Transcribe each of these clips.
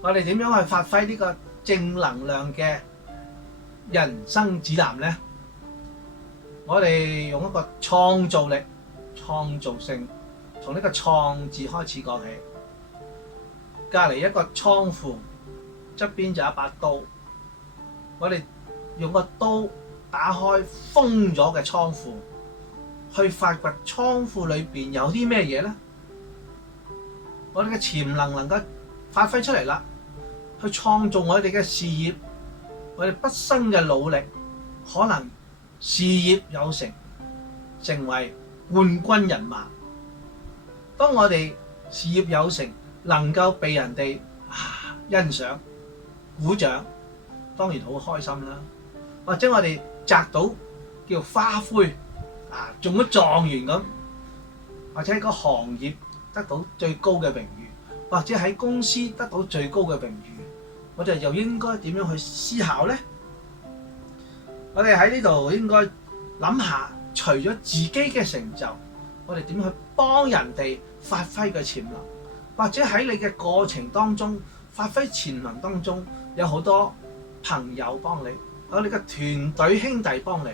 我哋點樣去發揮呢個正能量嘅人生指南呢？我哋用一個創造力、創造性，從呢個創字開始講起。隔離一個倉庫，側邊就有一把刀。我哋用個刀打開封咗嘅倉庫，去發掘倉庫裏邊有啲咩嘢呢？我哋嘅潛能夠發揮出嚟啦，去創造我哋嘅事業，我哋畢生嘅努力，可能事業有成，成為冠軍人馬。當我哋事業有成，能夠被人哋欣賞、鼓掌，當然好開心啦。或者我哋摘到叫花魁中咗狀元咁，或者喺個行業得到最高嘅榮譽，或者喺公司得到最高嘅榮譽，我哋又應該點樣去思考呢？我哋喺呢度應該諗下，除咗自己嘅成就，我哋點去幫人哋發揮嘅潛能，或者喺你嘅過程當中發揮潛能當中，有好多朋友幫你，有你嘅團隊兄弟幫你，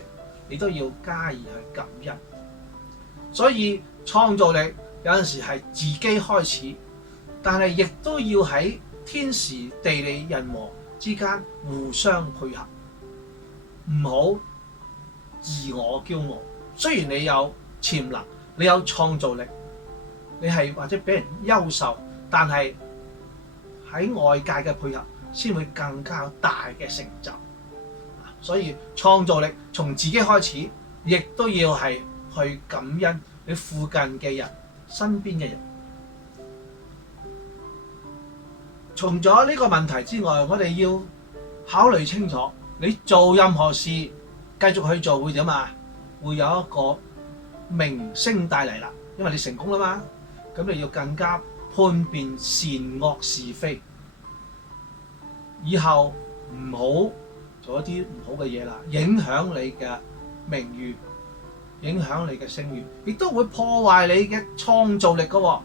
你都要加以去感恩。所以創造力有陣時係自己開始，但係亦都要喺天時地利人和之間互相配合，唔好自我驕傲。雖然你有潛能，你有創造力，你係或者比人優秀，但係喺外界嘅配合先會更加大嘅成就。所以創造力從自己開始，亦都要係去感恩你附近嘅人、身邊嘅人。從咗呢個問題之外，我哋要考慮清楚，你做任何事繼續去做會點啊？會有一個名聲帶嚟啦，因為你成功啦嘛。咁你要更加判辨善惡是非，以後唔好做一啲唔好嘅嘢啦，影響你嘅名譽，影響你嘅聲譽，亦都會破壞你嘅創造力㗎。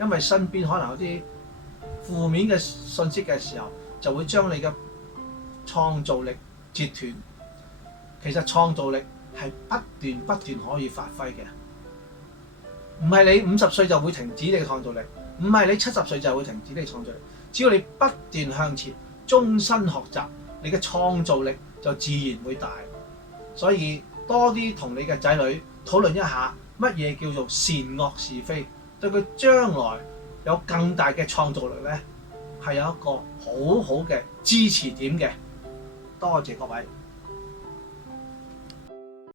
因為身邊可能有啲負面嘅信息嘅時候，就會將你嘅創造力截斷。其實創造力係不斷可以發揮嘅，唔係你50歲就會停止你嘅創造力，唔係你70歲就會停止你嘅創造力。只要你不斷向前，終身學習，你嘅創造力就自然會大。所以多啲同你嘅仔女討論一下乜嘢叫做善惡是非，對佢將來有更大嘅創造力咧，係有一個好好嘅支持點嘅。多謝各位。